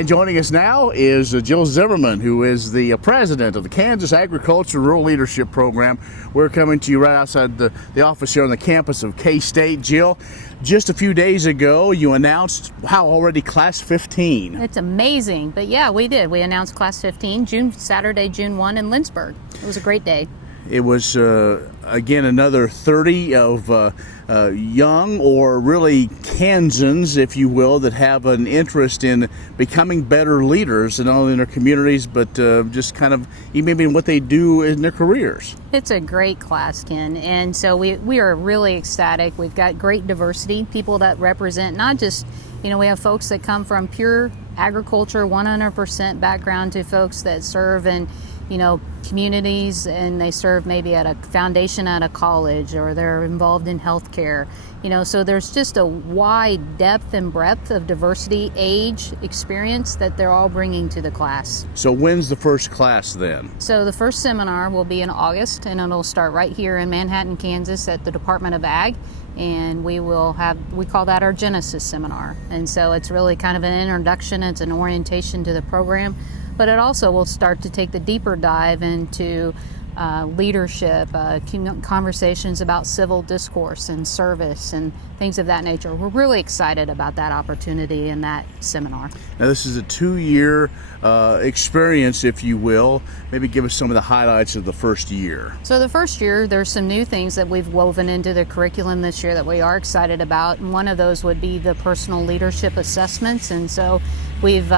And joining us now is Jill Zimmerman, who is the president of the Kansas Agriculture Rural Leadership Program. We're coming to you right outside the office here on the campus of K-State. Jill, just a few days ago, you announced, wow, already Class 15. It's amazing. But yeah, we did. We announced Class 15, Saturday, June 1 in Lynchburg. It was a great day. It was, again, another 30 of young or really Kansans, if you will, that have an interest in becoming better leaders, not only in their communities, but just kind of even in what they do in their careers. It's a great class, Ken. And so we are really ecstatic. We've got great diversity, people that represent not just, we have folks that come from pure agriculture, 100% background, to folks that serve in communities, and they serve maybe at a foundation at a college, or they're involved in healthcare. So there's just a wide depth and breadth of diversity, age, experience that they're all bringing to the class. So when's the first class then? So the first seminar will be in August, and it'll start right here in Manhattan, Kansas at the Department of Ag. And we call that our Genesis seminar. And so it's really kind of an introduction, it's an orientation to the program. But it also will start to take the deeper dive into leadership, conversations about civil discourse and service and things of that nature. We're really excited about that opportunity and that seminar. Now, this is a 2-year experience, if you will. Maybe give us some of the highlights of the first year. So the first year, there's some new things that we've woven into the curriculum this year that we are excited about. And one of those would be the personal leadership assessments. And so we've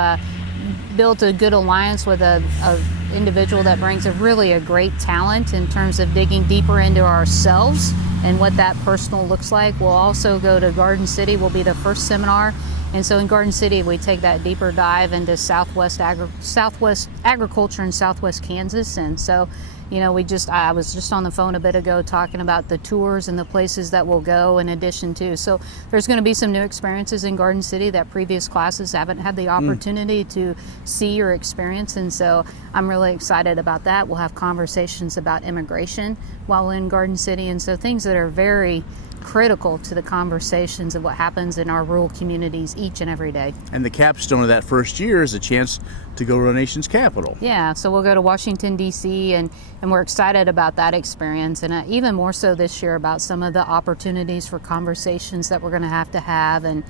built a good alliance with a individual that brings a great talent in terms of digging deeper into ourselves and what that personal looks like. We'll also go to Garden City, will be the first seminar. And so in Garden City, we take that deeper dive into Southwest agriculture in Southwest Kansas. And so, I was just on the phone a bit ago talking about the tours and the places that we'll go in addition to. So there's going to be some new experiences in Garden City that previous classes haven't had the opportunity to see or experience. And so I'm really excited about that. We'll have conversations about immigration while in Garden City. And so things that are very critical to the conversations of what happens in our rural communities each and every day. And the capstone of that first year is a chance to go to our nation's capital. Yeah, so we'll go to Washington, D.C., and we're excited about that experience, and even more so this year about some of the opportunities for conversations that we're going to have and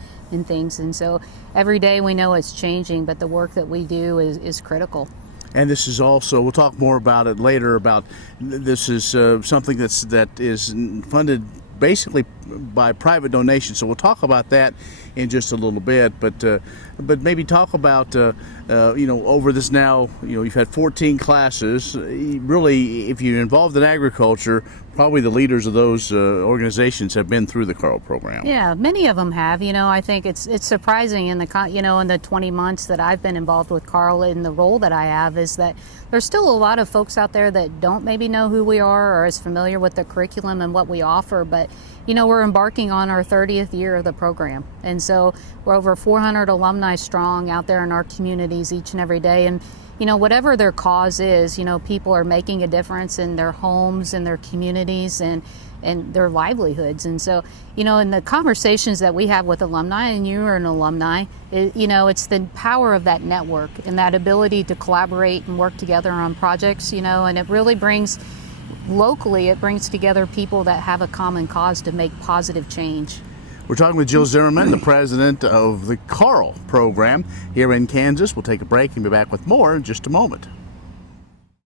things. And so every day we know it's changing, but the work that we do is critical. And this is also, we'll talk more about it later, about this is something that is funded basically by private donation. So we'll talk about that in just a little bit, but maybe talk about over this now, you've had 14 classes. Really, if you're involved in agriculture, probably the leaders of those organizations have been through the Carl program. Yeah, many of them have. I think it's surprising in the 20 months that I've been involved with Carl in the role that I have, is that there's still a lot of folks out there that don't maybe know who we are or is familiar with the curriculum and what we offer. But we're embarking on our 30th year of the program, and so we're over 400 alumni strong out there in our communities each and every day. And whatever their cause is, people are making a difference in their homes and their communities and their livelihoods. And so, in the conversations that we have with alumni, and you are an alumni, it's the power of that network and that ability to collaborate and work together on projects, and it really brings, locally, it brings together people that have a common cause to make positive change. We're talking with Jill Zimmerman, the president of the Carl program here in Kansas. We'll take a break and be back with more in just a moment.